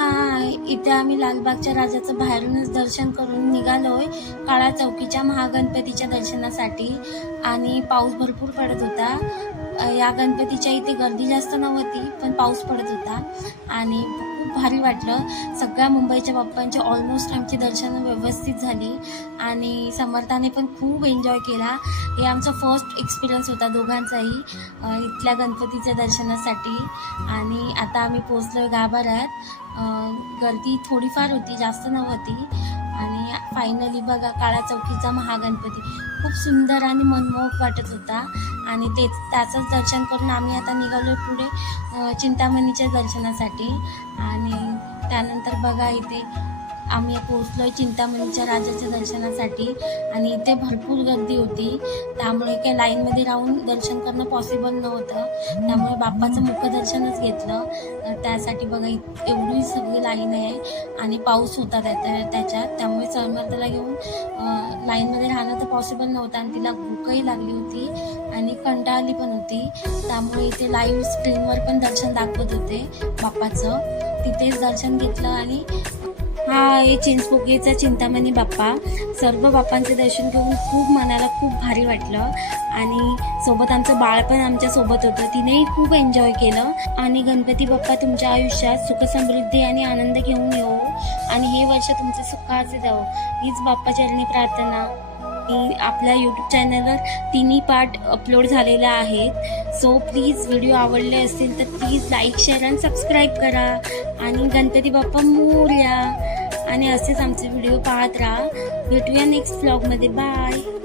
हाय इथे आम्ही लालबागच्या राजाचं बाहेरूनच दर्शन करून निघालोय काळा चौकीच्या महागणपतीच्या दर्शनासाठी. आणि पाऊस भरपूर पडत होता. या गणपतीच्या इथे गर्दी जास्त नव्हती पण पाऊस पडत होता. आणि खूप भारी वाटलं. सगळ्या मुंबईच्या बाप्पांचे ऑलमोस्ट आमची दर्शनं व्यवस्थित झाली. आणि समर्थाने पण खूप एन्जॉय केला. हे आमचा फर्स्ट एक्सपिरियन्स होता दोघांचाही इथल्या गणपतीच्या दर्शनासाठी. आणि आता आम्ही पोचलोय गाभाऱ्यात. गर्दी थोडीफार होती जास्त नव्हती. आणि फायनली बघा काळा चौकीचा महागणपती. खूप सुंदर आणि मनमोहक वाटत होता. आणि तेच त्याचंच दर्शन करून आम्ही आता निघालो पुढे चिंतामणीच्या दर्शनासाठी. आणि त्यानंतर बघा इथे आम्ही पोहोचलोय चिंतामणीच्या राजाच्या दर्शनासाठी. आणि इथे भरपूर गर्दी होती. त्यामुळे काही लाईनमध्ये राहून दर्शन करणं पॉसिबल नव्हतं. त्यामुळे बाप्पाचं मुखदर्शनच घेतलं. तर त्यासाठी बघा एवढी सगळी लाईन आहे. आणि पाऊस होता त्या त्याच्यात. त्यामुळे समर्थाला घेऊन लाईनमध्ये राहणं तर पॉसिबल नव्हतं. आणि तिला भूकही लागली होती. आणि कंटाळली पण होती. त्यामुळे इथे लाईव्ह स्क्रीनवर पण दर्शन दाखवत होते बाप्पाचं. तिथेच दर्शन घेतलं आणि हा आहे चिंचपोकेचा चिंतामणी बाप्पा. सर्व बाप्पांचे दर्शन घेऊन खूप मनाला खूप भारी वाटलं. आणि सोबत आमचं बाळ पण आमच्यासोबत होतं. तिनेही खूप एन्जॉय केलं. आणि गणपती बाप्पा तुमच्या आयुष्यात सुख समृद्धी आणि आनंद घेऊन येऊ आणि हे वर्ष तुमचे सुखाचे जावो. हीच बाप्पाचरणी प्रार्थना. आपल्या यूट्यूब चॅनलवर तिन्ही पार्ट अपलोड झालेला आहेत. सो प्लीज व्हिडिओ आवडले असतील तर प्लीज लाईक शेअर आणि सबस्क्राईब करा. आणि गणपती बाप्पा मोर्या. आणि असेच आमचे व्हिडिओ पाहत राहा. भेटूया नेक्स्ट ब्लॉगमध्ये बाय